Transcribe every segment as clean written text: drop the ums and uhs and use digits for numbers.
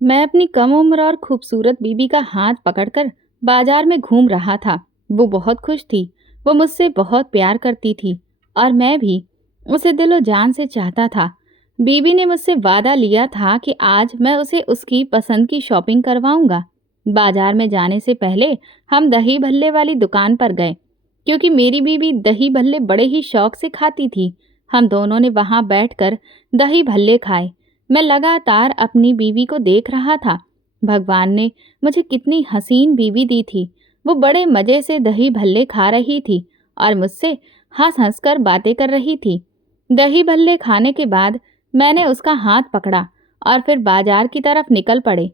मैं अपनी कम उम्र और खूबसूरत बीबी का हाथ पकड़कर बाजार में घूम रहा था। वो बहुत खुश थी। वो मुझसे बहुत प्यार करती थी और मैं भी उसे दिलो जान से चाहता था। बीबी ने मुझसे वादा लिया था कि आज मैं उसे उसकी पसंद की शॉपिंग करवाऊंगा। बाजार में जाने से पहले हम दही भल्ले वाली दुकान पर गए, क्योंकि मेरी बीबी दही भल्ले बड़े ही शौक से खाती थी। हम दोनों ने वहां बैठकर दही भल्ले खाए। मैं लगातार अपनी बीवी को देख रहा था। भगवान ने मुझे कितनी हसीन बीवी दी थी। वो बड़े मजे से दही भल्ले खा रही थी और मुझसे हंस हंस कर बातें कर रही थी। दही भल्ले खाने के बाद मैंने उसका हाथ पकड़ा और फिर बाजार की तरफ निकल पड़े।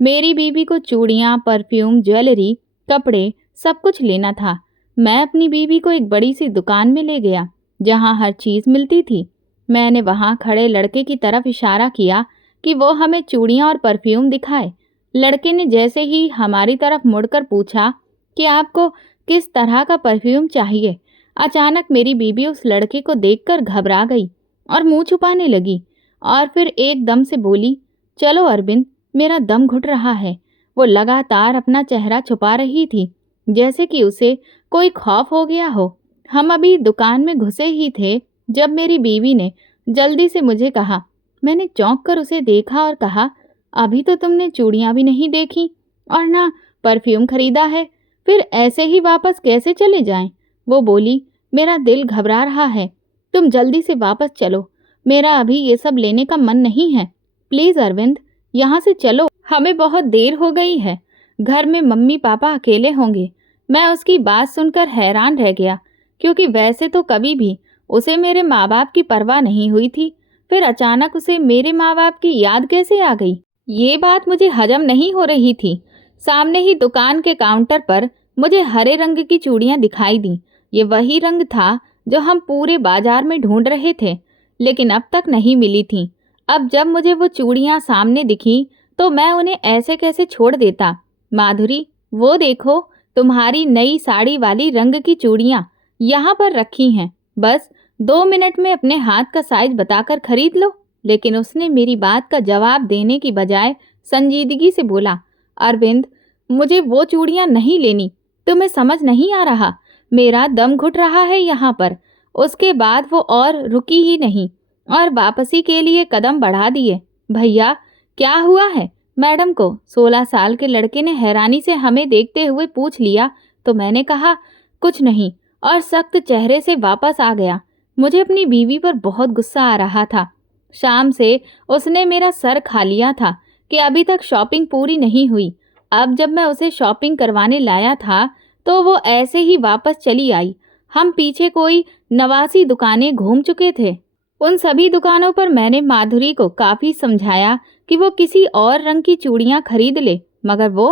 मेरी बीवी को चूड़ियाँ, परफ्यूम, ज्वेलरी, कपड़े सब कुछ लेना था। मैं अपनी बीवी को एक बड़ी सी दुकान में ले गया जहाँ हर चीज़ मिलती थी। मैंने वहां खड़े लड़के की तरफ इशारा किया कि वो हमें चूड़ियां और परफ्यूम दिखाए। लड़के ने जैसे ही हमारी तरफ मुड़कर पूछा कि आपको किस तरह का परफ्यूम चाहिए, अचानक मेरी बीबी उस लड़के को देखकर घबरा गई और मुंह छुपाने लगी और फिर एकदम से बोली, चलो अरविंद, मेरा दम घुट रहा है। वो लगातार अपना चेहरा छुपा रही थी, जैसे कि उसे कोई खौफ हो गया हो। हम अभी दुकान में घुसे ही थे जब मेरी बीवी ने जल्दी से मुझे कहा। मैंने चौंक कर उसे देखा और कहा, अभी तो तुमने चूड़ियां भी नहीं देखी और ना परफ्यूम खरीदा है, फिर ऐसे ही वापस कैसे चले जाएं? वो बोली, मेरा दिल घबरा रहा है, तुम जल्दी से वापस चलो, मेरा अभी ये सब लेने का मन नहीं है। प्लीज अरविंद, यहाँ से चलो, हमें बहुत देर हो गई है। घर में मम्मी पापा अकेले होंगे। मैं उसकी बात सुनकर हैरान रह गया, क्योंकि वैसे तो कभी भी उसे मेरे माँ बाप की परवाह नहीं हुई थी। फिर अचानक उसे मेरे माँ बाप की याद कैसे आ गई? ये बात मुझे हजम नहीं हो रही थी। सामने ही दुकान के काउंटर पर मुझे हरे रंग की चूड़ियां दिखाई दी। ये वही रंग था जो हम पूरे बाजार में ढूंढ रहे थे, लेकिन अब तक नहीं मिली थी। अब जब मुझे वो चूड़ियां सामने दिखी तो मैं उन्हें ऐसे कैसे छोड़ देता। माधुरी, वो देखो, तुम्हारी नई साड़ी वाली रंग की चूड़ियां यहाँ पर रखी हैं। बस 2 मिनट में अपने हाथ का साइज बताकर खरीद लो। लेकिन उसने मेरी बात का जवाब देने की बजाय संजीदगी से बोला, अरविंद, मुझे वो चूड़ियां नहीं लेनी। तुम्हें समझ नहीं आ रहा, मेरा दम घुट रहा है यहाँ पर। उसके बाद वो और रुकी ही नहीं और वापसी के लिए कदम बढ़ा दिए। भैया, क्या हुआ है? मैडम को 16 साल के लड़के ने हैरानी से हमें देखते हुए पूछ लिया तो मैंने कहा, कुछ नहीं, और सख्त चेहरे से वापस आ गया। मुझे अपनी बीवी पर बहुत गुस्सा आ रहा था। शाम से उसने मेरा सर खा लिया था कि अभी तक शॉपिंग पूरी नहीं हुई। अब जब मैं उसे शॉपिंग करवाने लाया था तो वो ऐसे ही वापस चली आई। हम पीछे कोई 89 दुकानें घूम चुके थे। उन सभी दुकानों पर मैंने माधुरी को काफ़ी समझाया कि वो किसी और रंग की चूड़ियाँ खरीद ले, मगर वो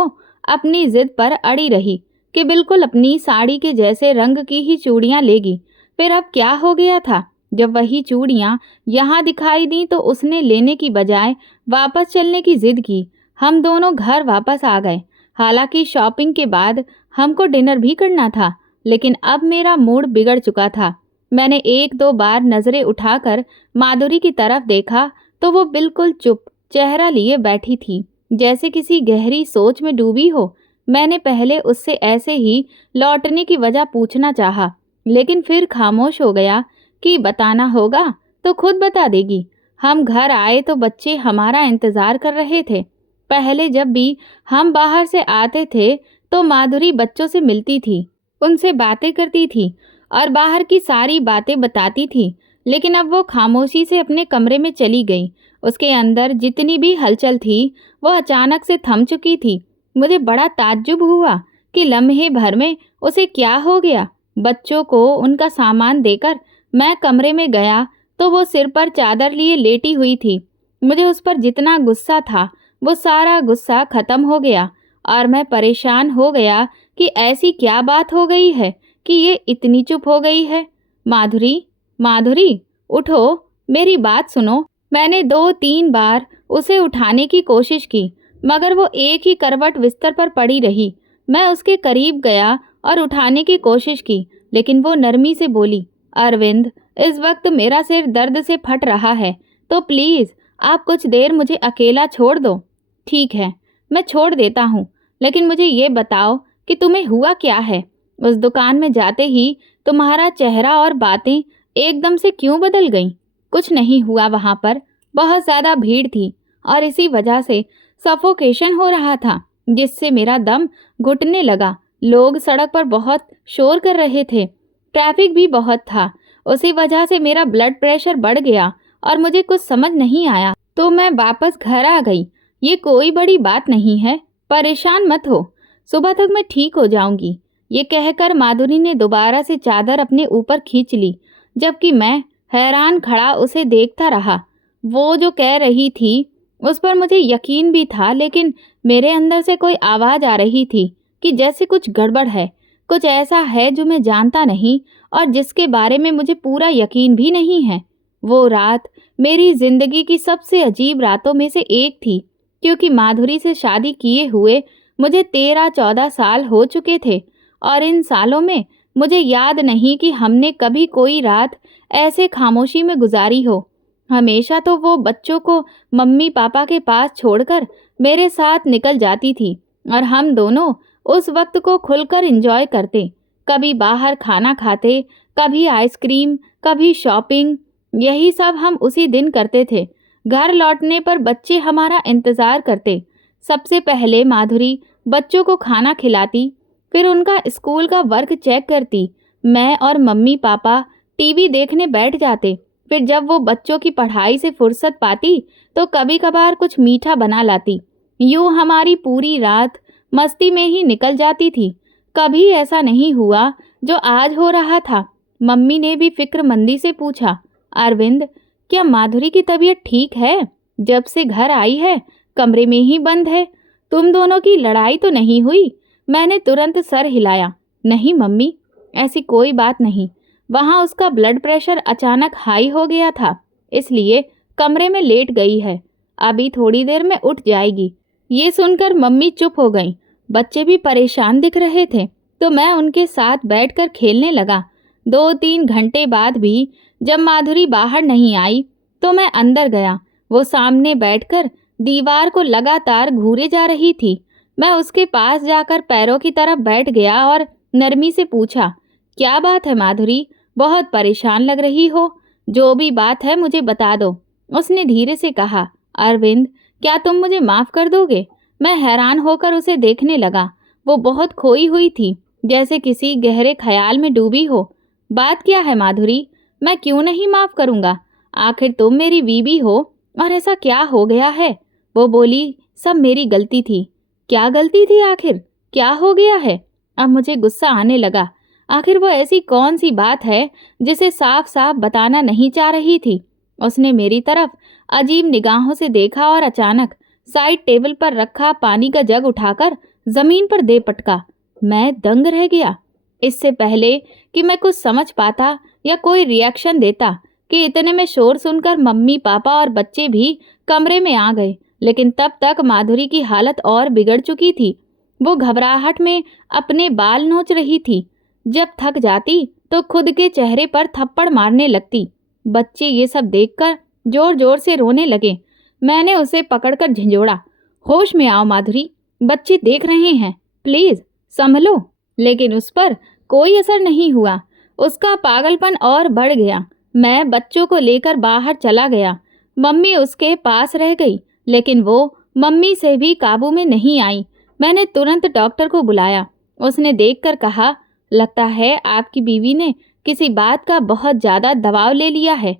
अपनी जिद पर अड़ी रही कि बिल्कुल अपनी साड़ी के जैसे रंग की ही चूड़ियाँ लेगी। फिर अब क्या हो गया था, जब वही चूड़ियाँ यहाँ दिखाई दी तो उसने लेने की बजाय वापस चलने की जिद की। हम दोनों घर वापस आ गए। हालांकि शॉपिंग के बाद हमको डिनर भी करना था, लेकिन अब मेरा मूड बिगड़ चुका था। मैंने एक दो बार नजरें उठाकर माधुरी की तरफ देखा तो वो बिल्कुल चुप चेहरा लिए बैठी थी, जैसे किसी गहरी सोच में डूबी हो। मैंने पहले उससे ऐसे ही लौटने की वजह पूछना चाहा, लेकिन फिर खामोश हो गया कि बताना होगा तो खुद बता देगी। हम घर आए तो बच्चे हमारा इंतजार कर रहे थे। पहले जब भी हम बाहर से आते थे तो माधुरी बच्चों से मिलती थी, उनसे बातें करती थी और बाहर की सारी बातें बताती थी। लेकिन अब वो खामोशी से अपने कमरे में चली गई। उसके अंदर जितनी भी हलचल थी वो अचानक से थम चुकी थी। मुझे बड़ा ताज्जुब हुआ कि लम्हे भर में उसे क्या हो गया। बच्चों को उनका सामान देकर मैं कमरे में गया तो वो सिर पर चादर लिए लेटी हुई थी। मुझे उस पर जितना गुस्सा था वो सारा गुस्सा खत्म हो गया और मैं परेशान हो गया कि ऐसी क्या बात हो गई है कि ये इतनी चुप हो गई है। माधुरी, माधुरी, उठो, मेरी बात सुनो। मैंने 2-3 बार उसे उठाने की कोशिश की, मगर वो एक ही करवट बिस्तर पर पड़ी रही। मैं उसके करीब गया और उठाने की कोशिश की, लेकिन वो नरमी से बोली, अरविंद, इस वक्त मेरा सिर दर्द से फट रहा है, तो प्लीज़ आप कुछ देर मुझे अकेला छोड़ दो। ठीक है, मैं छोड़ देता हूँ, लेकिन मुझे ये बताओ कि तुम्हें हुआ क्या है? उस दुकान में जाते ही तुम्हारा चेहरा और बातें एकदम से क्यों बदल गईं? कुछ नहीं हुआ वहाँ पर, बहुत ज़्यादा भीड़ थी और इसी वजह से सफोकेशन हो रहा था, जिससे मेरा दम घुटने लगा। लोग सड़क पर बहुत शोर कर रहे थे, ट्रैफिक भी बहुत था। उसी वजह से मेरा ब्लड प्रेशर बढ़ गया और मुझे कुछ समझ नहीं आया, तो मैं वापस घर आ गई। ये कोई बड़ी बात नहीं है, परेशान मत हो, सुबह तक मैं ठीक हो जाऊंगी। ये कहकर माधुरी ने दोबारा से चादर अपने ऊपर खींच ली, जबकि मैं हैरान खड़ा उसे देखता रहा। वो जो कह रही थी उस पर मुझे यकीन भी था, लेकिन मेरे अंदर से कोई आवाज़ आ रही थी कि जैसे कुछ गड़बड़ है, कुछ ऐसा है जो मैं जानता नहीं और जिसके बारे में मुझे पूरा यकीन भी नहीं है। वो रात मेरी जिंदगी की सबसे अजीब रातों में से एक थी, क्योंकि माधुरी से शादी किए हुए मुझे 13-14 साल हो चुके थे और इन सालों में मुझे याद नहीं कि हमने कभी कोई रात ऐसे खामोशी में गुजारी हो। हमेशा तो वो बच्चों को मम्मी पापा के पास छोड़कर मेरे साथ निकल जाती थी और हम दोनों उस वक्त को खुलकर एंजॉय करते। कभी बाहर खाना खाते, कभी आइसक्रीम, कभी शॉपिंग। यही सब हम उसी दिन करते थे। घर लौटने पर बच्चे हमारा इंतज़ार करते। सबसे पहले माधुरी बच्चों को खाना खिलाती, फिर उनका स्कूल का वर्क चेक करती। मैं और मम्मी पापा टीवी देखने बैठ जाते। फिर जब वो बच्चों की पढ़ाई से फुर्सत पाती तो कभी कभार कुछ मीठा बना लाती। यूँ हमारी पूरी रात मस्ती में ही निकल जाती थी। कभी ऐसा नहीं हुआ जो आज हो रहा था। मम्मी ने भी फिक्रमंदी से पूछा, अरविंद, क्या माधुरी की तबीयत ठीक है? जब से घर आई है कमरे में ही बंद है। तुम दोनों की लड़ाई तो नहीं हुई? मैंने तुरंत सर हिलाया। नहीं मम्मी, ऐसी कोई बात नहीं। वहाँ उसका ब्लड प्रेशर अचानक हाई हो गया था, इसलिए कमरे में लेट गई है। अभी थोड़ी देर में उठ जाएगी। ये सुनकर मम्मी चुप हो गईं। बच्चे भी परेशान दिख रहे थे, तो मैं उनके साथ बैठकर खेलने लगा। 2-3 घंटे बाद भी जब माधुरी बाहर नहीं आई तो मैं अंदर गया। वो सामने बैठकर दीवार को लगातार घूरे जा रही थी। मैं उसके पास जाकर पैरों की तरफ बैठ गया और नरमी से पूछा, क्या बात है माधुरी? बहुत परेशान लग रही हो। जो भी बात है मुझे बता दो। उसने धीरे से कहा, अरविंद, क्या तुम मुझे माफ़ कर दोगे? मैं हैरान होकर उसे देखने लगा। वो बहुत खोई हुई थी, जैसे किसी गहरे ख्याल में डूबी हो। बात क्या है माधुरी? मैं क्यों नहीं माफ़ करूँगा? आखिर तुम मेरी बीवी हो और ऐसा क्या हो गया है? वो बोली, सब मेरी गलती थी। क्या गलती थी आखिर? क्या हो गया है? अब मुझे गुस्सा आने लगा। आखिर वो ऐसी कौन सी बात है जिसे साफ साफ बताना नहीं चाह रही थी? उसने मेरी तरफ अजीब निगाहों से देखा और अचानक साइड टेबल पर रखा पानी का जग उठाकर जमीन पर दे पटका। मैं दंग रह गया। इससे पहले कि मैं कुछ समझ पाता या कोई रिएक्शन देता कि इतने में शोर सुनकर मम्मी पापा और बच्चे भी कमरे में आ गए। लेकिन तब तक माधुरी की हालत और बिगड़ चुकी थी। वो घबराहट में अपने बाल नोच रही थी। जब थक जाती तो खुद के चेहरे पर थप्पड़ मारने लगती। बच्चे ये सब देखकर जोर जोर से रोने लगे। मैंने उसे पकड़कर झंझोड़ा, होश में आओ माधुरी, बच्चे देख रहे हैं, प्लीज संभलो। लेकिन उस पर कोई असर नहीं हुआ। उसका पागलपन और बढ़ गया। मैं बच्चों को लेकर बाहर चला गया। मम्मी उसके पास रह गई, लेकिन वो मम्मी से भी काबू में नहीं आई। मैंने तुरंत डॉक्टर को बुलाया। उसने देखकर कहा, लगता है आपकी बीवी ने किसी बात का बहुत ज़्यादा दबाव ले लिया है।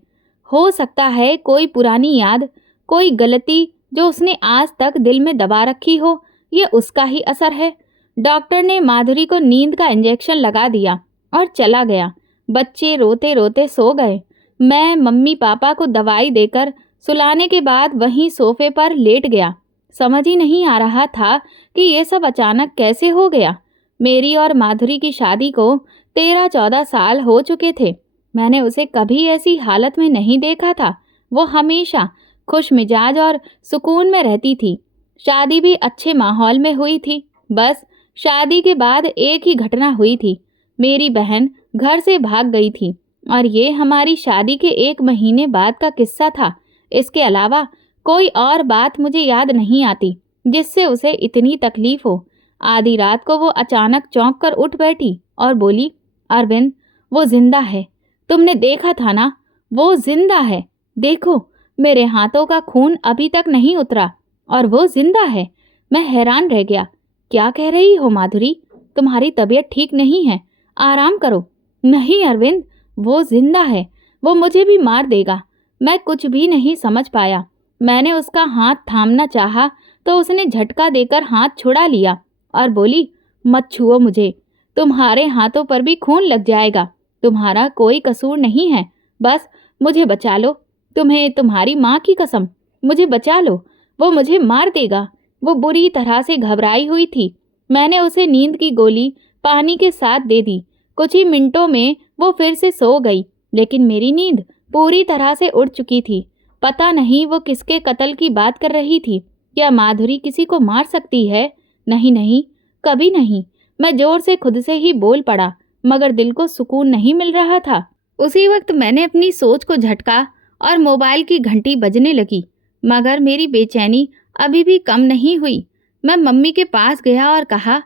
हो सकता है कोई पुरानी याद, कोई गलती जो उसने आज तक दिल में दबा रखी हो, ये उसका ही असर है। डॉक्टर ने माधुरी को नींद का इंजेक्शन लगा दिया और चला गया। बच्चे रोते रोते सो गए। मैं मम्मी पापा को दवाई देकर सुलाने के बाद वहीं सोफे पर लेट गया। समझ ही नहीं आ रहा था कि ये सब अचानक कैसे हो गया। मेरी और माधुरी की शादी को 13-14 साल हो चुके थे। मैंने उसे कभी ऐसी हालत में नहीं देखा था। वो हमेशा खुश मिजाज और सुकून में रहती थी। शादी भी अच्छे माहौल में हुई थी। बस शादी के बाद एक ही घटना हुई थी। मेरी बहन घर से भाग गई थी और ये हमारी शादी के 1 महीने बाद का किस्सा था। इसके अलावा कोई और बात मुझे याद नहीं आती। जिससे उसे इतनी तकलीफ हो। आधी रात को वो अचानक चौंक कर उठ बैठी और बोली, अरविंद, वो जिंदा है। तुमने देखा था ना, वो जिंदा है। देखो, मेरे हाथों का खून अभी तक नहीं उतरा और वो जिंदा है। मैं हैरान रह गया। क्या कह रही हो माधुरी? तुम्हारी तबीयत ठीक नहीं है, आराम करो। नहीं अरविंद, वो जिंदा है। वो मुझे भी मार देगा। मैं कुछ भी नहीं समझ पाया। मैंने उसका हाथ थामना चाहा तो उसने झटका देकर हाथ छुड़ा लिया और बोली, मत छुओ मुझे। तुम्हारे हाथों पर भी खून लग जाएगा। तुम्हारा कोई कसूर नहीं है। बस मुझे बचा लो। तुम्हें तुम्हारी माँ की कसम, मुझे बचा लो। वो मुझे मार देगा। वो बुरी तरह से घबराई हुई थी। मैंने उसे नींद की गोली पानी के साथ दे दी। कुछ ही मिनटों में वो फिर से सो गई, लेकिन मेरी नींद पूरी तरह से उड़ चुकी थी। पता नहीं वो किसके कत्ल की बात कर रही थी। क्या माधुरी किसी को मार सकती है? नहीं नहीं, कभी नहीं। मैं जोर से खुद से ही बोल पड़ा, मगर दिल को सुकून नहीं मिल रहा था। उसी वक्त मैंने अपनी सोच को झटका और मोबाइल की घंटी बजने लगी, मगर मेरी बेचैनी अभी भी कम नहीं हुई। मैं मम्मी के पास गया और कहा,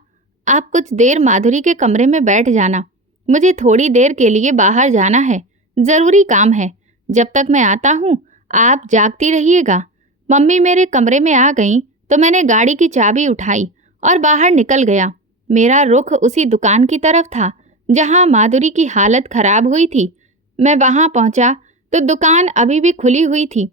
आप कुछ देर माधुरी के कमरे में बैठ जाना। मुझे थोड़ी देर के लिए बाहर जाना है, ज़रूरी काम है। जब तक मैं आता हूँ आप जागती रहिएगा। मम्मी मेरे कमरे में आ गईं तो मैंने गाड़ी की चाबी उठाई और बाहर निकल गया। मेरा रुख उसी दुकान की तरफ था जहाँ माधुरी की हालत खराब हुई थी। मैं वहाँ पहुँचा तो दुकान अभी भी खुली हुई थी।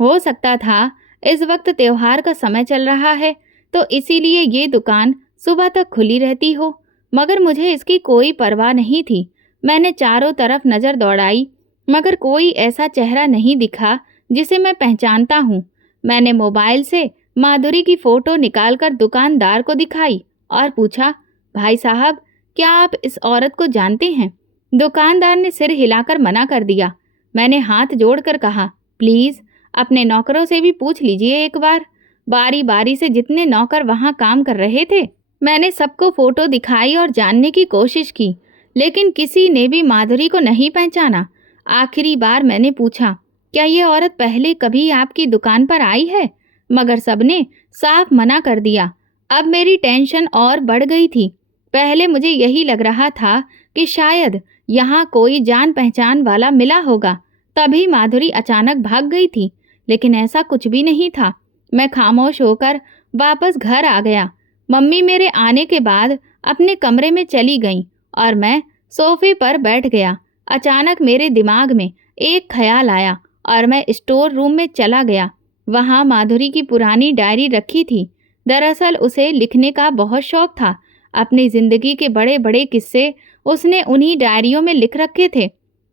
हो सकता था इस वक्त त्योहार का समय चल रहा है तो इसीलिए ये दुकान सुबह तक खुली रहती हो, मगर मुझे इसकी कोई परवाह नहीं थी। मैंने चारों तरफ नज़र दौड़ाई, मगर कोई ऐसा चेहरा नहीं दिखा जिसे मैं पहचानता हूँ। मैंने मोबाइल से माधुरी की फ़ोटो निकालकर दुकानदार को दिखाई और पूछा, भाई साहब, क्या आप इस औरत को जानते हैं? दुकानदार ने सिर हिलाकर मना कर दिया। मैंने हाथ जोड़कर कहा, प्लीज़ अपने नौकरों से भी पूछ लीजिए एक बार। बारी बारी से जितने नौकर वहाँ काम कर रहे थे, मैंने सबको फ़ोटो दिखाई और जानने की कोशिश की, लेकिन किसी ने भी माधुरी को नहीं पहचाना। आखिरी बार मैंने पूछा, क्या ये औरत पहले कभी आपकी दुकान पर आई है? मगर सबने साफ मना कर दिया। अब मेरी टेंशन और बढ़ गई थी। पहले मुझे यही लग रहा था कि शायद यहाँ कोई जान पहचान वाला मिला होगा, तभी माधुरी अचानक भाग गई थी, लेकिन ऐसा कुछ भी नहीं था। मैं खामोश होकर वापस घर आ गया। मम्मी मेरे आने के बाद अपने कमरे में चली गईं और मैं सोफे पर बैठ गया। अचानक मेरे दिमाग में एक ख्याल आया और मैं स्टोर रूम में चला गया। वहाँ माधुरी की पुरानी डायरी रखी थी। दरअसल उसे लिखने का बहुत शौक था। अपनी ज़िंदगी के बड़े बड़े किस्से उसने उन्हीं डायरियों में लिख रखे थे।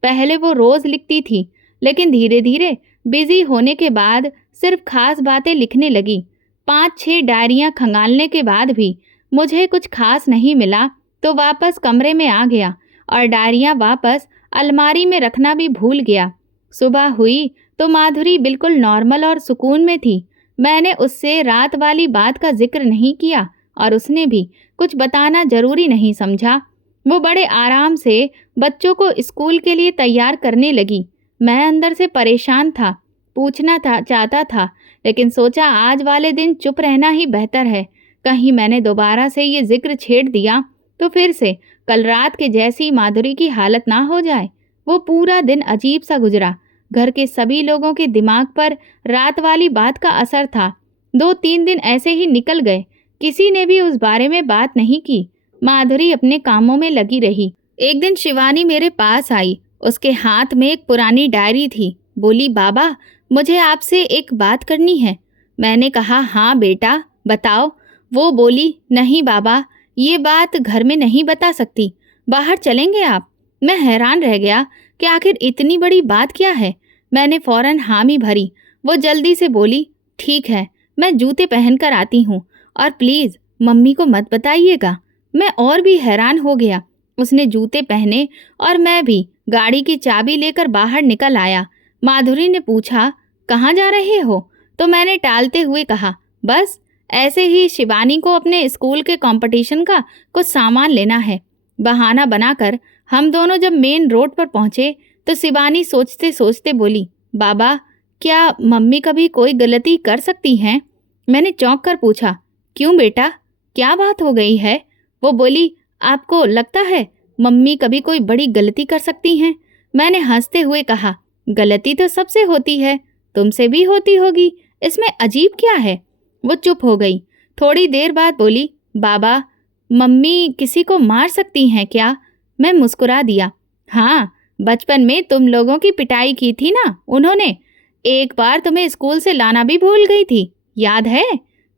पहले वो रोज़ लिखती थी, लेकिन धीरे धीरे बिजी होने के बाद सिर्फ खास बातें लिखने लगी। 5-6 डायरियां खंगालने के बाद भी मुझे कुछ खास नहीं मिला तो वापस कमरे में आ गया और डायरियां वापस अलमारी में रखना भी भूल गया। सुबह हुई तो माधुरी बिल्कुल नॉर्मल और सुकून में थी। मैंने उससे रात वाली बात का जिक्र नहीं किया और उसने भी कुछ बताना जरूरी नहीं समझा। वो बड़े आराम से बच्चों को स्कूल के लिए तैयार करने लगी। मैं अंदर से परेशान था, पूछना चाहता था, लेकिन सोचा आज वाले दिन चुप रहना ही बेहतर है। कहीं मैंने दोबारा से ये जिक्र छेड़ दिया तो फिर से कल रात के जैसी माधुरी की हालत ना हो जाए। वो पूरा दिन अजीब सा गुजरा। घर के सभी लोगों के दिमाग पर रात वाली बात का असर था। 2-3 दिन ऐसे ही निकल गए, किसी ने भी उस बारे में बात नहीं की। माधुरी अपने कामों में लगी रही। एक दिन शिवानी मेरे पास आई। उसके हाथ में एक पुरानी डायरी थी। बोली, बाबा, मुझे आपसे एक बात करनी है। मैंने कहा, हाँ बेटा बताओ। वो बोली, नहीं बाबा, ये बात घर में नहीं बता सकती, बाहर चलेंगे आप। मैं हैरान रह गया कि आखिर इतनी बड़ी बात क्या है। मैंने फौरन हामी भरी। वो जल्दी से बोली, ठीक है, मैं जूते पहन कर आती हूँ और प्लीज़ मम्मी को मत बताइएगा। मैं और भी हैरान हो गया। उसने जूते पहने और मैं भी गाड़ी की चाबी लेकर बाहर निकल आया। माधुरी ने पूछा, कहाँ जा रहे हो? तो मैंने टालते हुए कहा, बस ऐसे ही शिवानी को अपने स्कूल के कंपटीशन का कुछ सामान लेना है। बहाना बनाकर हम दोनों जब मेन रोड पर पहुंचे तो शिवानी सोचते सोचते बोली, बाबा, क्या मम्मी कभी कोई गलती कर सकती हैं? मैंने चौंक कर पूछा, क्यों बेटा, क्या बात हो गई है? वो बोली, आपको लगता है मम्मी कभी कोई बड़ी गलती कर सकती हैं? मैंने हंसते हुए कहा, गलती तो सबसे होती है, तुमसे भी होती होगी, इसमें अजीब क्या है? वो चुप हो गई। थोड़ी देर बाद बोली, बाबा, मम्मी किसी को मार सकती हैं क्या? मैं मुस्कुरा दिया। हाँ, बचपन में तुम लोगों की पिटाई की थी ना उन्होंने। एक बार तुम्हें स्कूल से लाना भी भूल गई थी, याद है?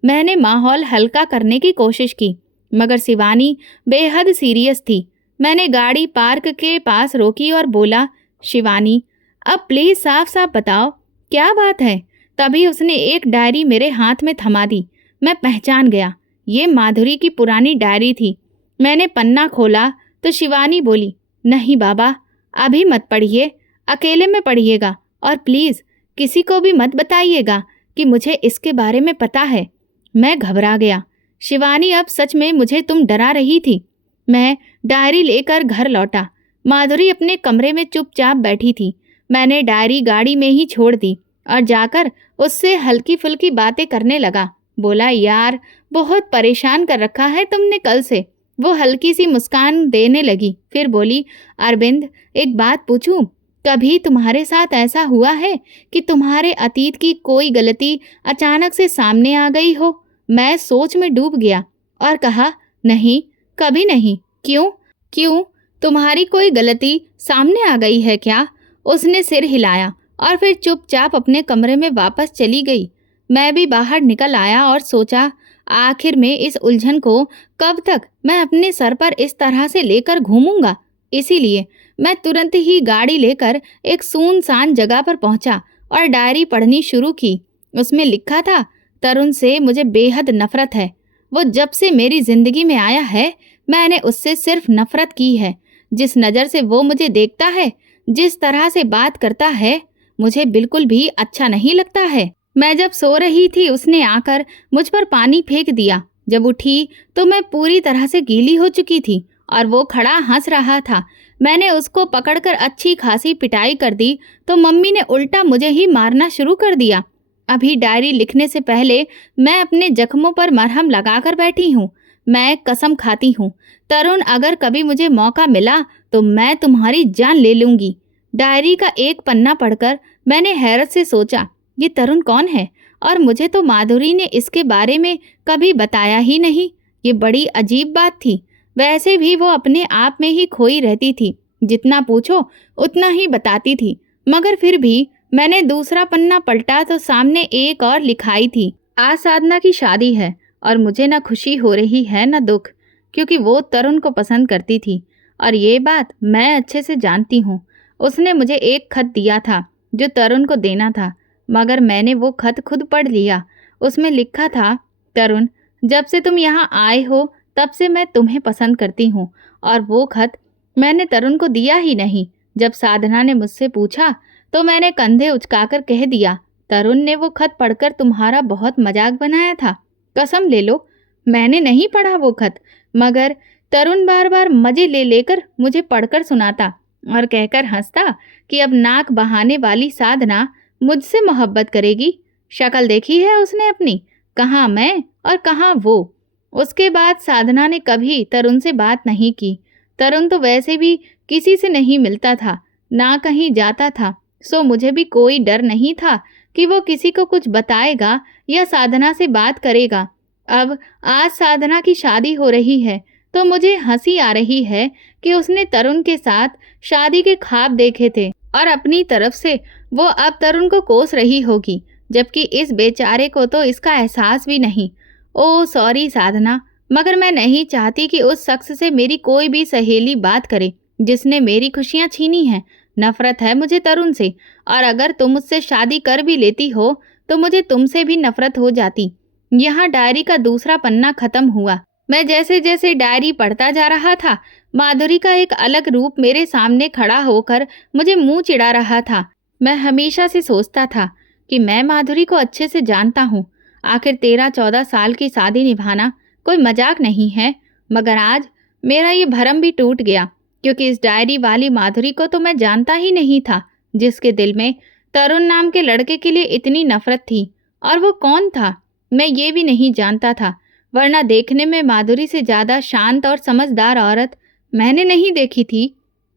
मैंने माहौल हल्का करने की कोशिश की, मगर शिवानी बेहद सीरियस थी। मैंने गाड़ी पार्क के पास रोकी और बोला, शिवानी, अब प्लीज साफ साफ बताओ, क्या बात है? तभी उसने एक डायरी मेरे हाथ में थमा दी। मैं पहचान गया, ये माधुरी की पुरानी डायरी थी। मैंने पन्ना खोला तो शिवानी बोली, नहीं बाबा, अभी मत पढ़िए, अकेले में पढ़िएगा, और प्लीज किसी को भी मत बताइएगा कि मुझे इसके बारे में पता है। मैं घबरा गया। शिवानी, अब सच में मुझे तुम डरा रही थी। मैं डायरी लेकर घर लौटा। माधुरी अपने कमरे में चुपचाप बैठी थी। मैंने डायरी गाड़ी में ही छोड़ दी और जाकर उससे हल्की फुल्की बातें करने लगा। बोला, यार, बहुत परेशान कर रखा है तुमने कल से। वो हल्की सी मुस्कान देने लगी, फिर बोली, अरविंद, एक बात पूछूं? कभी तुम्हारे साथ ऐसा हुआ है कि तुम्हारे अतीत की कोई गलती अचानक से सामने आ गई हो? मैं सोच में डूब गया और कहा, नहीं, कभी नहीं। क्यों? क्यों? तुम्हारी कोई गलती सामने आ गई है क्या? उसने सिर हिलाया और फिर चुपचाप अपने कमरे में वापस चली गई। मैं भी बाहर निकल आया और सोचा, आखिर में इस उलझन को कब तक मैं अपने सर पर इस तरह से लेकर घूमूंगा। इसीलिए मैं तुरंत ही गाड़ी लेकर एक सुनसान जगह पर पहुंचा और डायरी पढ़नी शुरू की। उसमें लिखा था, तरुण से मुझे बेहद नफरत है। वो जब से मेरी जिंदगी में आया है, मैंने उससे सिर्फ नफरत की है। जिस नज़र से वो मुझे देखता है, जिस तरह से बात करता है, मुझे बिल्कुल भी अच्छा नहीं लगता है। मैं जब सो रही थी, उसने आकर मुझ पर पानी फेंक दिया। जब उठी तो मैं पूरी तरह से गीली हो चुकी थी और वो खड़ा हंस रहा था। मैंने उसको पकड़कर अच्छी खासी पिटाई कर दी तो मम्मी ने उल्टा मुझे ही मारना शुरू कर दिया। अभी डायरी लिखने से पहले मैं अपने जख्मों पर मरहम लगाकर बैठी हूँ। मैं कसम खाती हूँ, तरुण, अगर कभी मुझे मौका मिला तो मैं तुम्हारी जान ले लूंगी। डायरी का एक पन्ना पढ़कर मैंने हैरत से सोचा, ये तरुण कौन है? और मुझे तो माधुरी ने इसके बारे में कभी बताया ही नहीं। ये बड़ी अजीब बात थी। वैसे भी वो अपने आप में ही खोई रहती थी, जितना पूछो उतना ही बताती थी। मगर फिर भी मैंने दूसरा पन्ना पलटा तो सामने एक और लिखाई थी, आज साधना की शादी है और मुझे न खुशी हो रही है न दुख, क्योंकि वो तरुण को पसंद करती थी और ये बात मैं अच्छे से जानती हूँ। उसने मुझे एक खत दिया था जो तरुण को देना था, मगर मैंने वो खत खुद पढ़ लिया। उसमें लिखा था, तरुण, जब से तुम यहाँ आए हो तब से मैं तुम्हें पसंद करती हूँ। और वो खत मैंने तरुण को दिया ही नहीं। जब साधना ने मुझसे पूछा तो मैंने कंधे उचकाकर कह दिया, तरुण ने वो खत पढ़कर तुम्हारा बहुत मजाक बनाया था। कसम ले लो, मैंने नहीं पढ़ा वो खत। मगर तरुण बार बार मजे ले लेकर मुझे पढ़कर सुनाता और कहकर हंसता कि अब नाक बहाने वाली साधना मुझसे मोहब्बत करेगी। शक्ल देखी है उसने अपनी, कहाँ मैं और कहाँ वो। उसके बाद साधना ने कभी तरुण से बात नहीं की। तरुण तो वैसे भी किसी से नहीं मिलता था, ना कहीं जाता था, सो मुझे भी कोई डर नहीं था कि वो किसी को कुछ बताएगा या साधना से बात करेगा। अब आज साधना की शादी हो रही है तो मुझे हंसी आ रही है कि उसने तरुण के साथ शादी के ख्वाब देखे थे और अपनी तरफ से वो अब तरुण को कोस रही होगी, जबकि इस बेचारे को तो इसका एहसास भी नहीं। ओह सॉरी साधना, मगर मैं नहीं चाहती कि उस शख्स से मेरी कोई भी सहेली बात करे जिसने मेरी खुशियां छीनी हैं। नफरत है मुझे तरुण से, और अगर तुम मुझसे शादी कर भी लेती हो तो मुझे तुमसे भी नफरत हो जाती। यहाँ डायरी का दूसरा पन्ना खत्म हुआ। मैं जैसे जैसे डायरी पढ़ता जा रहा था, माधुरी का एक अलग रूप मेरे सामने खड़ा होकर मुझे मुंह चिढ़ा रहा था। मैं हमेशा से सोचता था कि मैं माधुरी को अच्छे से जानता हूँ। आखिर 13-14 साल की शादी निभाना कोई मजाक नहीं है। मगर आज मेरा ये भरम भी टूट गया, क्योंकि इस डायरी वाली माधुरी को तो मैं जानता ही नहीं था, जिसके दिल में तरुण नाम के लड़के के लिए इतनी नफरत थी। और वो कौन था? मैं ये भी नहीं जानता था, वरना देखने में माधुरी से ज़्यादा शांत और समझदार औरत मैंने नहीं देखी थी।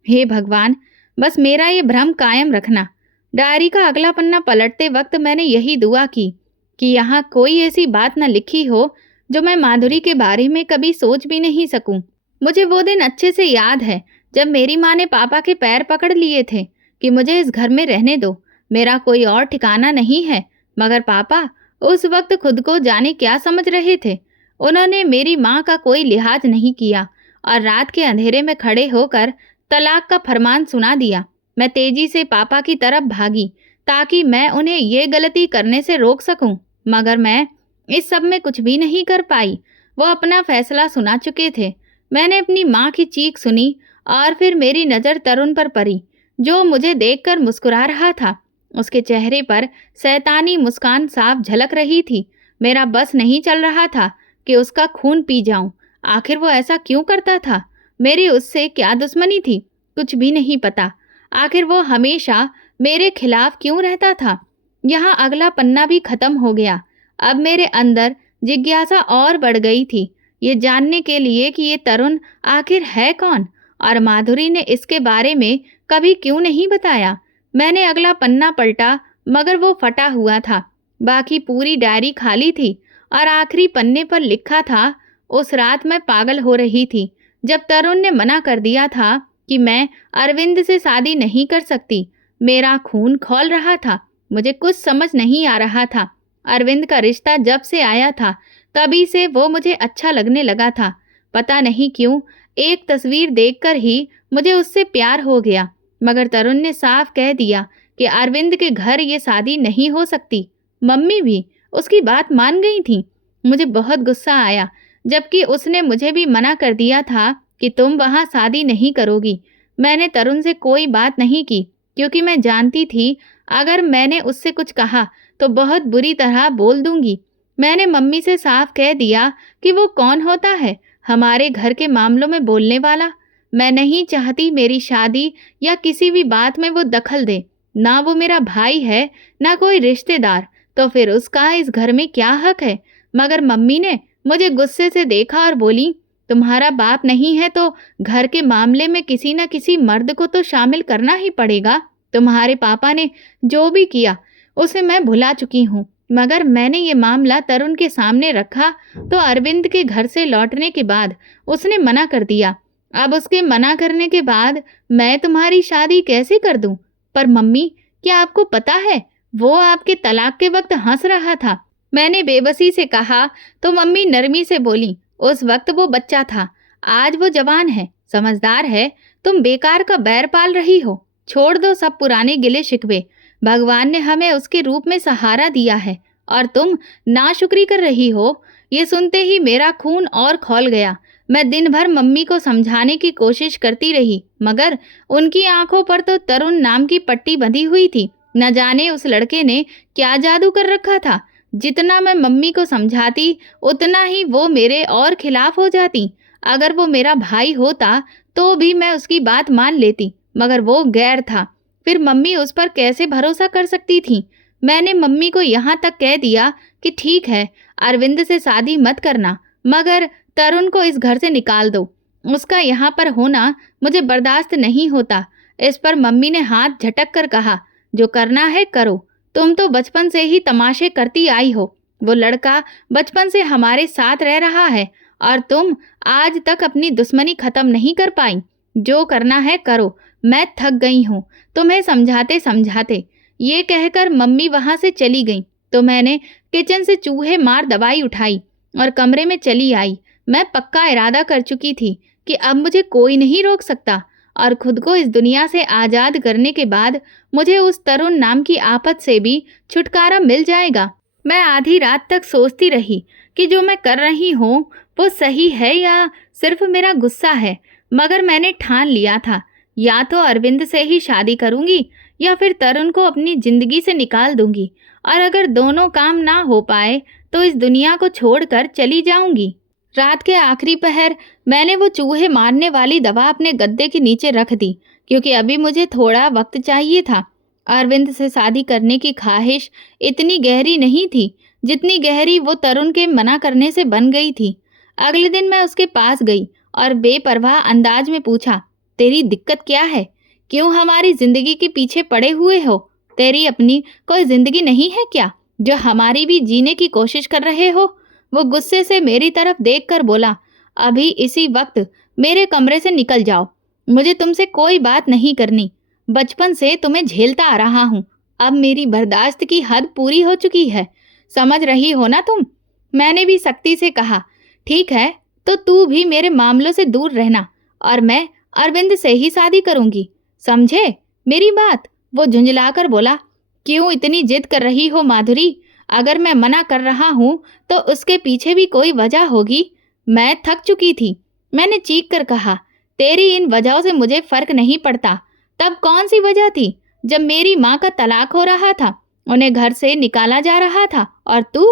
हे भगवान, बस मेरा ये भ्रम कायम रखना। डायरी का अगला पन्ना पलटते वक्त मैंने यही दुआ की कि यहाँ कोई ऐसी बात न लिखी हो जो मैं माधुरी के बारे में कभी सोच भी नहीं सकूं। मुझे वो दिन अच्छे से याद है जब मेरी माँ ने पापा के पैर पकड़ लिए थे कि मुझे इस घर में रहने दो, मेरा कोई और ठिकाना नहीं है। मगर पापा उस वक्त खुद को जाने क्या समझ रहे थे। उन्होंने मेरी माँ का कोई लिहाज नहीं किया और रात के अंधेरे में खड़े होकर तलाक का फरमान सुना दिया। मैं तेजी से पापा की तरफ भागी ताकि मैं उन्हें ये गलती करने से रोक सकूं, मगर मैं इस सब में कुछ भी नहीं कर पाई। वो अपना फैसला सुना चुके थे। मैंने अपनी माँ की चीख सुनी और फिर मेरी नज़र तरुण पर पड़ी, जो मुझे देखकर मुस्कुरा रहा था। उसके चेहरे पर शैतानी मुस्कान साफ झलक रही थी। मेरा बस नहीं चल रहा था कि उसका खून पी जाऊं। आखिर वो ऐसा क्यों करता था? मेरी उससे क्या दुश्मनी थी? कुछ भी नहीं पता। आखिर वो हमेशा मेरे खिलाफ क्यों रहता था? यहाँ अगला पन्ना भी खत्म हो गया। अब मेरे अंदर जिज्ञासा और बढ़ गई थी, ये जानने के लिए कि ये तरुण आखिर है कौन और माधुरी ने इसके बारे में कभी क्यों नहीं बताया। मैंने अगला पन्ना पलटा, मगर वो फटा हुआ था। बाकी पूरी डायरी खाली थी और आखिरी पन्ने पर लिखा था, उस रात मैं पागल हो रही थी जब तरुण ने मना कर दिया था कि मैं अरविंद से शादी नहीं कर सकती। मेरा खून खौल रहा था। मुझे कुछ समझ नहीं आ रहा था। अरविंद का रिश्ता जब से आया था तभी से वो मुझे अच्छा लगने लगा था। पता नहीं क्यों, एक तस्वीर देखकर ही मुझे उससे प्यार हो गया। मगर तरुण ने साफ कह दिया कि अरविंद के घर ये शादी नहीं हो सकती। मम्मी भी उसकी बात मान गई थी। मुझे बहुत गुस्सा आया, जबकि उसने मुझे भी मना कर दिया था कि तुम वहाँ शादी नहीं करोगी। मैंने तरुण से कोई बात नहीं की, क्योंकि मैं जानती थी अगर मैंने उससे कुछ कहा तो बहुत बुरी तरह बोल दूंगी। मैंने मम्मी से साफ कह दिया कि वो कौन होता है हमारे घर के मामलों में बोलने वाला। मैं नहीं चाहती मेरी शादी या किसी भी बात में वो दखल दे। ना वो मेरा भाई है, ना कोई रिश्तेदार, तो फिर उसका इस घर में क्या हक है? मगर मम्मी ने मुझे गुस्से से देखा और बोली, तुम्हारा बाप नहीं है तो घर के मामले में किसी न किसी मर्द को तो शामिल करना ही पड़ेगा। तुम्हारे पापा ने जो भी किया उसे मैं भुला चुकी हूँ, मगर मैंने ये मामला तरुण के सामने रखा तो अरविंद के घर से लौटने के बाद उसने मना कर दिया। अब उसके मना करने के बाद मैं तुम्हारी शादी कैसे कर दूं? पर मम्मी, क्या आपको पता है वो आपके तलाक के वक्त हंस रहा था? मैंने बेबसी से कहा तो मम्मी नरमी से बोली, उस वक्त वो बच्चा था, आज वो जवान है, समझदार है। तुम बेकार का बैर पाल रही हो। छोड़ दो सब पुराने गिले शिकवे। भगवान ने हमें उसके रूप में सहारा दिया है और तुम नाशुक्री कर रही हो। ये सुनते ही मेरा खून और खौल गया। मैं दिन भर मम्मी को समझाने की कोशिश करती रही, मगर उनकी आंखों पर तो तरुण नाम की पट्टी बंधी हुई थी। न जाने उस लड़के ने क्या जादू कर रखा था। जितना मैं मम्मी को समझाती उतना ही वो मेरे और खिलाफ हो जाती। अगर वो मेरा भाई होता तो भी मैं उसकी बात मान लेती, मगर वो गैर था। फिर मम्मी उस पर कैसे भरोसा कर सकती थी? मैंने मम्मी को यहाँ तक कह दिया कि ठीक है, अरविंद से शादी मत करना, मगर तरुण को इस घर से निकाल दो। उसका यहाँ पर होना मुझे बर्दाश्त नहीं होता। इस पर मम्मी ने हाथ झटक कर कहा, जो करना है करो। तुम तो बचपन से ही तमाशे करती आई हो। वो लड़का बचपन से हमारे साथ रह रहा है और तुम आज तक अपनी दुश्मनी खत्म नहीं कर पाई। जो करना है करो। मैं थक गई हूँ तुम्हें समझाते समझाते। ये कहकर मम्मी वहाँ से चली गई तो मैंने किचन से चूहे मार दवाई उठाई और कमरे में चली आई। मैं पक्का इरादा कर चुकी थी कि अब मुझे कोई नहीं रोक सकता और खुद को इस दुनिया से आज़ाद करने के बाद मुझे उस तरुण नाम की आफत से भी छुटकारा मिल जाएगा। मैं आधी रात तक सोचती रही कि जो मैं कर रही हूँ वो सही है या सिर्फ मेरा गुस्सा है, मगर मैंने ठान लिया था, या तो अरविंद से ही शादी करूँगी या फिर तरुण को अपनी ज़िंदगी से निकाल दूँगी, और अगर दोनों काम ना हो पाए तो इस दुनिया को छोड़कर चली जाऊँगी। रात के आखिरी पहर मैंने वो चूहे मारने वाली दवा अपने गद्दे के नीचे रख दी, क्योंकि अभी मुझे थोड़ा वक्त चाहिए था। अरविंद से शादी करने की ख्वाहिश इतनी गहरी नहीं थी जितनी गहरी वो तरुण के मना करने से बन गई थी। अगले दिन मैं उसके पास गई और बेपरवाह अंदाज में पूछा, तेरी दिक्कत क्या है? क्यों हमारी जिंदगी के पीछे पड़े हुए हो? तेरी अपनी कोई जिंदगी नहीं है क्या, जो हमारी भी जीने की कोशिश कर रहे हो? वो गुस्से से मेरी तरफ देखकर बोला, अभी इसी वक्त मेरे कमरे से निकल जाओ। मुझे तुमसे कोई बात नहीं करनी। बचपन से तुम्हें झेलता आ रहा हूँ। अब मेरी बर्दाश्त की हद पूरी हो चुकी है। समझ रही हो ना तुम? मैंने भी सख्ती से कहा, ठीक है, तो तू भी मेरे मामलों से दूर रहना और मैं अरविंद से ही शादी करूंगी। समझे मेरी बात? वो झुंझलाकर बोला, क्यों इतनी जिद कर रही हो माधुरी? अगर मैं मना कर रहा हूँ तो उसके पीछे भी कोई वजह होगी। मैं थक चुकी थी। मैंने चीख कर कहा, तेरी इन वजहों से मुझे फर्क नहीं पड़ता। तब कौन सी वजह थी जब मेरी माँ का तलाक हो रहा था, उन्हें घर से निकाला जा रहा था और तू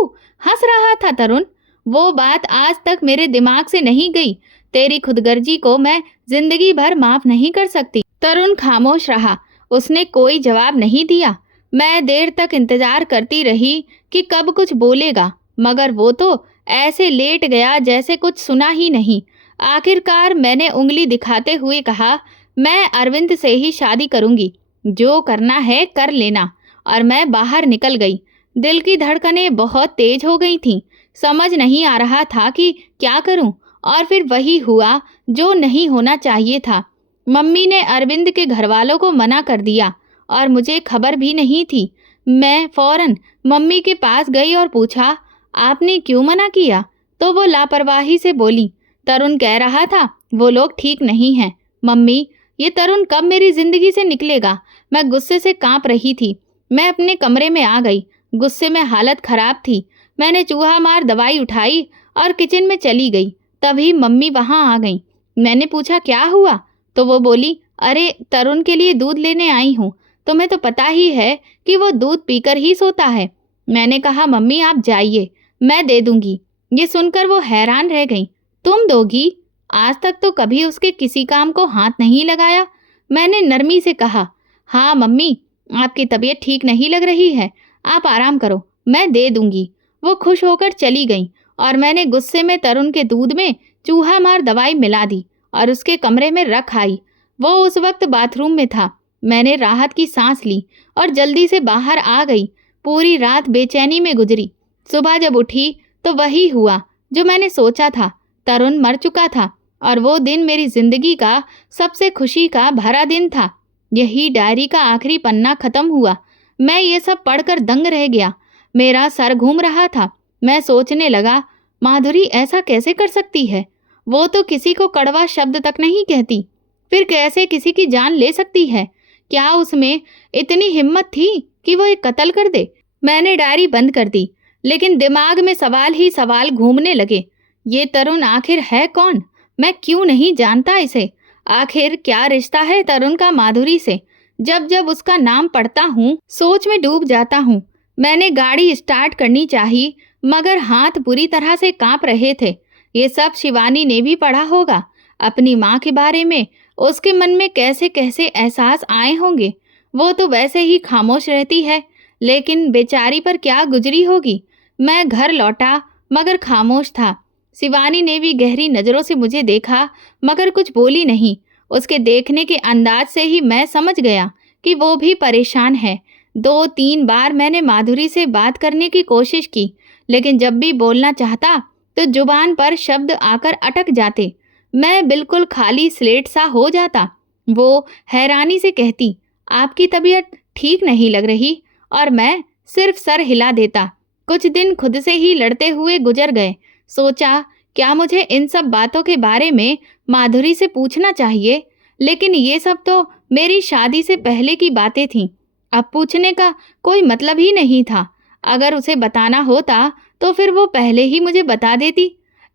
हंस रहा था तरुण? वो बात आज तक मेरे दिमाग से नहीं गई। तेरी खुदगर्जी को मैं जिंदगी भर माफ नहीं कर सकती। तरुण खामोश रहा। उसने कोई जवाब नहीं दिया। मैं देर तक इंतजार करती रही कि कब कुछ बोलेगा, मगर वो तो ऐसे लेट गया जैसे कुछ सुना ही नहीं। आखिरकार मैंने उंगली दिखाते हुए कहा, मैं अरविंद से ही शादी करूंगी। जो करना है कर लेना। और मैं बाहर निकल गई। दिल की धड़कनें बहुत तेज हो गई थीं। समझ नहीं आ रहा था कि क्या करूं। और फिर वही हुआ जो नहीं होना चाहिए था। मम्मी ने अरविंद के घरवालों को मना कर दिया और मुझे खबर भी नहीं थी। मैं फौरन मम्मी के पास गई और पूछा, आपने क्यों मना किया? तो वो लापरवाही से बोली, तरुण कह रहा था वो लोग ठीक नहीं हैं। मम्मी, ये तरुण कब मेरी जिंदगी से निकलेगा? मैं गुस्से से कांप रही थी। मैं अपने कमरे में आ गई। गुस्से में हालत खराब थी। मैंने चूहा मार दवाई उठाई और किचन में चली गई। तभी मम्मी वहां आ गई। मैंने पूछा, क्या हुआ? तो वो बोली, अरे तरुण के लिए दूध लेने आई हूँ। तुम्हें तो पता ही है कि वो दूध पीकर ही सोता है। मैंने कहा, मम्मी आप जाइए, मैं दे दूंगी। ये सुनकर वो हैरान रह गई। तुम दोगी? आज तक तो कभी उसके किसी काम को हाथ नहीं लगाया। मैंने नरमी से कहा, हाँ मम्मी, आपकी तबीयत ठीक नहीं लग रही है, आप आराम करो, मैं दे दूंगी। वो खुश होकर चली गई और मैंने गुस्से में तरुण के दूध में चूहा मार दवाई मिला दी और उसके कमरे में रख आई। वो उस वक्त बाथरूम में था। मैंने राहत की सांस ली और जल्दी से बाहर आ गई। पूरी रात बेचैनी में गुजरी। सुबह जब उठी तो वही हुआ जो मैंने सोचा था। तरुण मर चुका था और वो दिन मेरी जिंदगी का सबसे खुशी का भरा दिन था। यही डायरी का आखिरी पन्ना खत्म हुआ। मैं ये सब पढ़कर दंग रह गया। मेरा सर घूम रहा था। मैं सोचने लगा, माधुरी ऐसा कैसे कर सकती है? वो तो किसी को कड़वा शब्द तक नहीं कहती, फिर कैसे किसी की जान ले सकती है? क्या उसमें इतनी हिम्मत थी कि वो एक कत्ल कर दे? मैंने डायरी बंद कर दी, लेकिन दिमाग में सवाल ही सवाल घूमने लगे। ये तरुण आखिर है कौन? मैं क्यों नहीं जानता इसे? आखिर क्या रिश्ता है तरुण का माधुरी से? जब जब उसका नाम पढ़ता हूँ सोच में डूब जाता हूँ। मैंने गाड़ी स्टार्ट करनी चाहिए, मगर हाथ बुरी तरह से कांप रहे थे। ये सब शिवानी ने भी पढ़ा होगा। अपनी माँ के बारे में उसके मन में कैसे कैसे एहसास आए होंगे। वो तो वैसे ही खामोश रहती है, लेकिन बेचारी पर क्या गुजरी होगी। मैं घर लौटा मगर खामोश था। शिवानी ने भी गहरी नज़रों से मुझे देखा, मगर कुछ बोली नहीं। उसके देखने के अंदाज से ही मैं समझ गया कि वो भी परेशान है। 2-3 बार मैंने माधुरी से बात करने की कोशिश की, लेकिन जब भी बोलना चाहता तो जुबान पर शब्द आकर अटक जाते। मैं बिल्कुल खाली स्लेट सा हो जाता। वो हैरानी से कहती, आपकी तबीयत ठीक नहीं लग रही, और मैं सिर्फ सर हिला देता। कुछ दिन खुद से ही लड़ते हुए गुजर गए। सोचा, क्या मुझे इन सब बातों के बारे में माधुरी से पूछना चाहिए, लेकिन ये सब तो मेरी शादी से पहले की बातें थीं। अब पूछने का कोई मतलब ही नहीं था। अगर उसे बताना होता तो फिर वो पहले ही मुझे बता देती।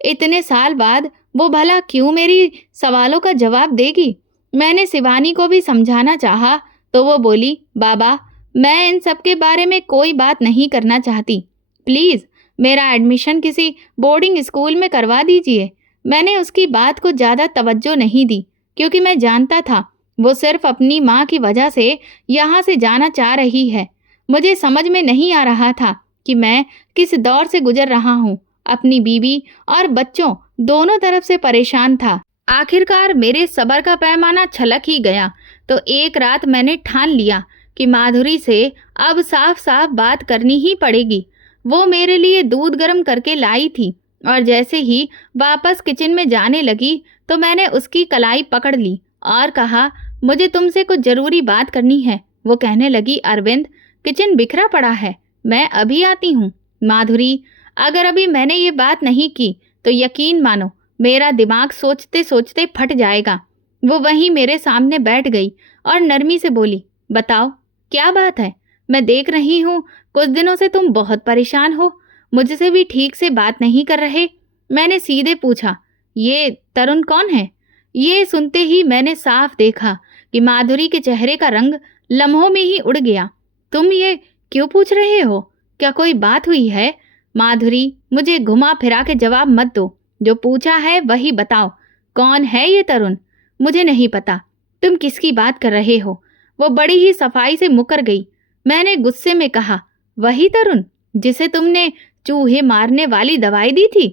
इतने साल बाद वो भला क्यों मेरी सवालों का जवाब देगी? मैंने शिवानी को भी समझाना चाहा तो वो बोली, बाबा, मैं इन सब के बारे में कोई बात नहीं करना चाहती। प्लीज़ मेरा एडमिशन किसी बोर्डिंग स्कूल में करवा दीजिए। मैंने उसकी बात को ज़्यादा तवज्जो नहीं दी, क्योंकि मैं जानता था वो सिर्फ अपनी माँ की वजह से यहाँ से जाना चाह रही है। मुझे समझ में नहीं आ रहा था कि मैं किस दौर से गुजर रहा हूँ। अपनी बीवी और बच्चों दोनों तरफ से परेशान था। आखिरकार मेरे सब्र का पैमाना छलक ही गया। तो एक रात मैंने ठान लिया कि माधुरी से अब साफ साफ बात करनी ही पड़ेगी। वो मेरे लिए दूध गर्म करके लाई थी और जैसे ही वापस किचन में जाने लगी तो मैंने उसकी कलाई पकड़ ली और कहा, मुझे तुमसे कुछ जरूरी बात करनी है। वो कहने लगी, अरविंद, किचन बिखरा पड़ा है, मैं अभी आती हूँ। माधुरी, अगर अभी मैंने ये बात नहीं की तो यकीन मानो मेरा दिमाग सोचते सोचते फट जाएगा। वो वहीं मेरे सामने बैठ गई और नरमी से बोली, बताओ क्या बात है। मैं देख रही हूँ कुछ दिनों से तुम बहुत परेशान हो, मुझसे भी ठीक से बात नहीं कर रहे। मैंने सीधे पूछा, ये तरुण कौन है? ये सुनते ही मैंने साफ देखा कि माधुरी के चेहरे का रंग लम्हों में ही उड़ गया। तुम ये क्यों पूछ रहे हो? क्या कोई बात हुई है? माधुरी, मुझे घुमा फिरा के जवाब मत दो, जो पूछा है वही बताओ। कौन है ये तरुण? मुझे नहीं पता। तुम किसकी बात कर रहे हो? वो बड़ी ही सफाई से मुकर गई। मैंने गुस्से में कहा, वही तरुण जिसे तुमने चूहे मारने वाली दवाई दी थी।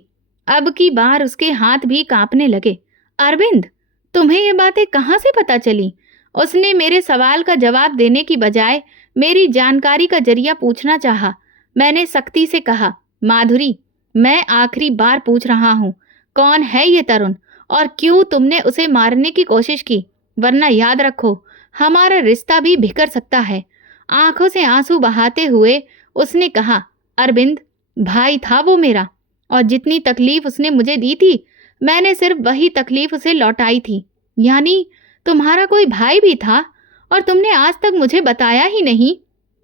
अब की बार उसके हाथ भी कांपने लगे। अरविंद, तुम्हें ये बातें कहाँ से पता चली? उसने मेरे सवाल का जवाब देने की बजाय मेरी जानकारी का जरिया पूछना चाहा। मैंने सख्ती से कहा, माधुरी, मैं आखिरी बार पूछ रहा हूँ, कौन है ये तरुण और क्यों तुमने उसे मारने की कोशिश की? वरना याद रखो, हमारा रिश्ता भी बिखर सकता है। आंखों से आंसू बहाते हुए उसने कहा, अरविंद, भाई था वो मेरा, और जितनी तकलीफ उसने मुझे दी थी मैंने सिर्फ वही तकलीफ उसे लौटाई थी। यानी तुम्हारा कोई भाई भी था और तुमने आज तक मुझे बताया ही नहीं।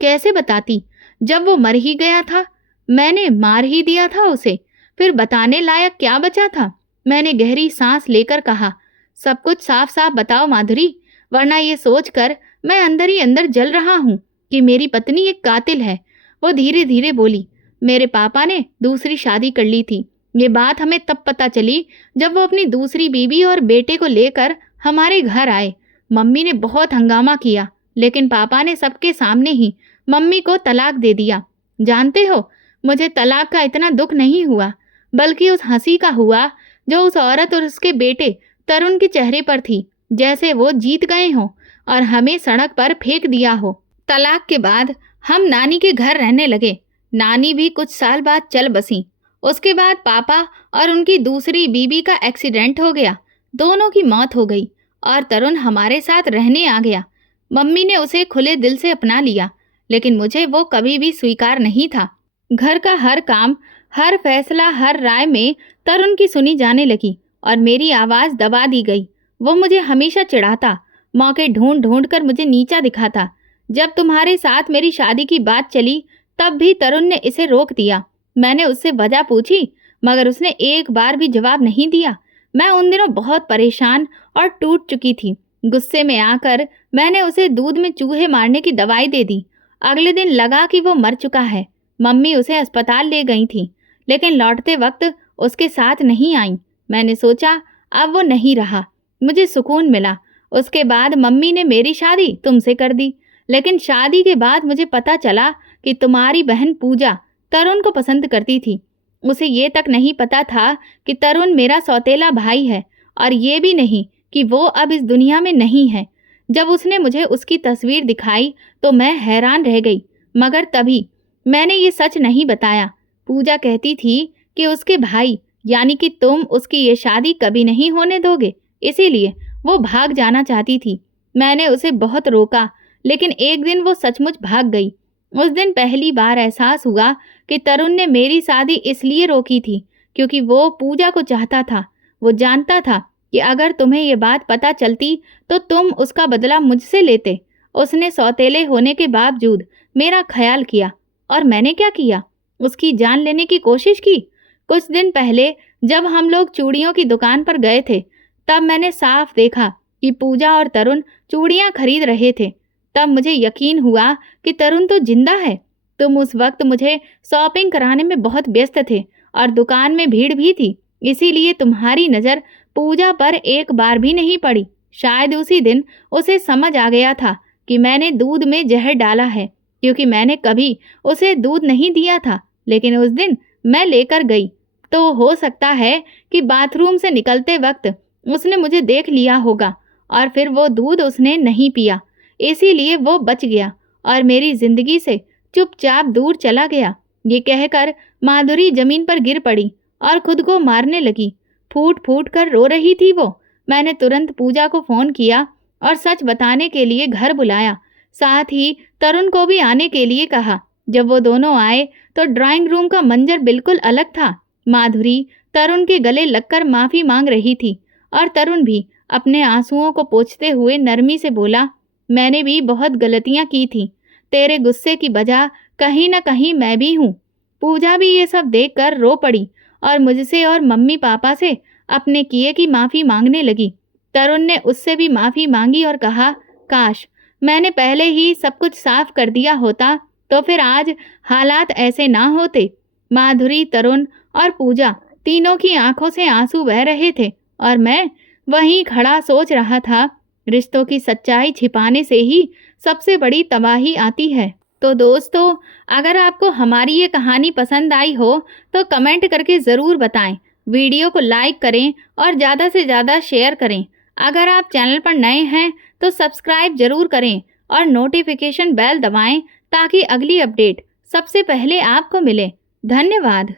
कैसे बताती? जब वो मर ही गया था, मैंने मार ही दिया था उसे, फिर बताने लायक क्या बचा था? मैंने गहरी सांस लेकर कहा, सब कुछ साफ साफ बताओ माधुरी, वरना ये सोचकर मैं अंदर ही अंदर जल रहा हूँ कि मेरी पत्नी एक कातिल है। वो धीरे धीरे बोली, मेरे पापा ने दूसरी शादी कर ली थी। ये बात हमें तब पता चली जब वो अपनी दूसरी बीवी और बेटे को लेकर हमारे घर आए। मम्मी ने बहुत हंगामा किया, लेकिन पापा ने सबके सामने ही मम्मी को तलाक दे दिया। जानते हो, मुझे तलाक का इतना दुख नहीं हुआ, बल्कि उस हंसी का हुआ जो उस औरत और उसके बेटे तरुण के चेहरे पर थी, जैसे वो जीत गए हों और हमें सड़क पर फेंक दिया हो। तलाक के बाद हम नानी के घर रहने लगे। नानी भी कुछ साल बाद चल बसी। उसके बाद पापा और उनकी दूसरी बीबी का एक्सीडेंट हो गया। दोनों की मौत हो गई और तरुण हमारे साथ रहने आ गया। मम्मी ने उसे खुले दिल से अपना लिया, लेकिन मुझे वो कभी भी स्वीकार नहीं था। घर का हर काम, हर फैसला, हर राय में तरुण की सुनी जाने लगी और मेरी आवाज़ दबा दी गई। वो मुझे हमेशा चिढ़ाता, मौके ढूंढ ढूंढ कर मुझे नीचा दिखाता। जब तुम्हारे साथ मेरी शादी की बात चली तब भी तरुण ने इसे रोक दिया। मैंने उससे वजह पूछी, मगर उसने एक बार भी जवाब नहीं दिया। मैं उन दिनों बहुत परेशान और टूट चुकी थी। गुस्से में आकर मैंने उसे दूध में चूहे मारने की दवाई दे दी। अगले दिन लगा कि वो मर चुका है। मम्मी उसे अस्पताल ले गई थी, लेकिन लौटते वक्त उसके साथ नहीं आई। मैंने सोचा अब वो नहीं रहा, मुझे सुकून मिला। उसके बाद मम्मी ने मेरी शादी तुमसे कर दी, लेकिन शादी के बाद मुझे पता चला कि तुम्हारी बहन पूजा तरुण को पसंद करती थी। उसे ये तक नहीं पता था कि तरुण मेरा सौतेला भाई है, और ये भी नहीं कि वो अब इस दुनिया में नहीं है। जब उसने मुझे उसकी तस्वीर दिखाई तो मैं हैरान रह गई, मगर तभी मैंने ये सच नहीं बताया। पूजा कहती थी कि उसके भाई यानी कि तुम उसकी ये शादी कभी नहीं होने दोगे, इसीलिए वो भाग जाना चाहती थी। मैंने उसे बहुत रोका, लेकिन एक दिन वो सचमुच भाग गई। उस दिन पहली बार एहसास हुआ कि तरुण ने मेरी शादी इसलिए रोकी थी क्योंकि वो पूजा को चाहता था। वो जानता था कि अगर तुम्हें ये बात पता चलती तो तुम उसका बदला मुझसे लेते। उसने सौतेले होने के बावजूद मेरा ख्याल किया, और मैंने क्या किया? उसकी जान लेने की कोशिश की। कुछ दिन पहले जब हम लोग चूड़ियों की दुकान पर गए थे, तब मैंने साफ देखा कि पूजा और तरुण चूड़ियां खरीद रहे थे। तब मुझे यकीन हुआ कि तरुण तो जिंदा है। तुम उस वक्त मुझे शॉपिंग कराने में बहुत व्यस्त थे और दुकान में भीड़ भी थी, इसीलिए तुम्हारी नज़र पूजा पर एक बार भी नहीं पड़ी। शायद उसी दिन उसे समझ आ गया था कि मैंने दूध में जहर डाला है, क्योंकि मैंने कभी उसे दूध नहीं दिया था। लेकिन उस दिन मैं लेकर गई तो हो सकता है कि बाथरूम से निकलते वक्त उसने मुझे देख लिया होगा और फिर वो दूध उसने नहीं पिया, इसीलिए वो बच गया और मेरी जिंदगी से चुपचाप दूर चला गया। ये कहकर माधुरी जमीन पर गिर पड़ी और खुद को मारने लगी। फूट फूट कर रो रही थी वो। मैंने तुरंत पूजा को फोन किया और सच बताने के लिए घर बुलाया। साथ ही तरुण को भी आने के लिए कहा। जब वो दोनों आए तो ड्राइंग रूम का मंजर बिल्कुल अलग था। माधुरी तरुण के गले लगकर माफी मांग रही थी और तरुण भी अपने आंसुओं को पोंछते हुए नरमी से बोला, मैंने भी बहुत गलतियां की थी। तेरे गुस्से की वजह कहीं न कहीं मैं भी हूँ। पूजा भी ये सब देखकर रो पड़ी और मुझसे और मम्मी पापा से अपने किए की माफी मांगने लगी। तरुण ने उससे भी माफी मांगी और कहा, काश मैंने पहले ही सब कुछ साफ कर दिया होता तो फिर आज हालात ऐसे ना होते। माधुरी, तरुण और पूजा तीनों की आंखों से आंसू बह रहे थे और मैं वहीं खड़ा सोच रहा था, रिश्तों की सच्चाई छिपाने से ही सबसे बड़ी तबाही आती है। तो दोस्तों, अगर आपको हमारी ये कहानी पसंद आई हो तो कमेंट करके ज़रूर बताएं। वीडियो को लाइक करें और ज़्यादा से ज़्यादा शेयर करें। अगर आप चैनल पर नए हैं तो सब्सक्राइब ज़रूर करें और नोटिफिकेशन बेल दबाएं ताकि अगली अपडेट सबसे पहले आपको मिले। धन्यवाद।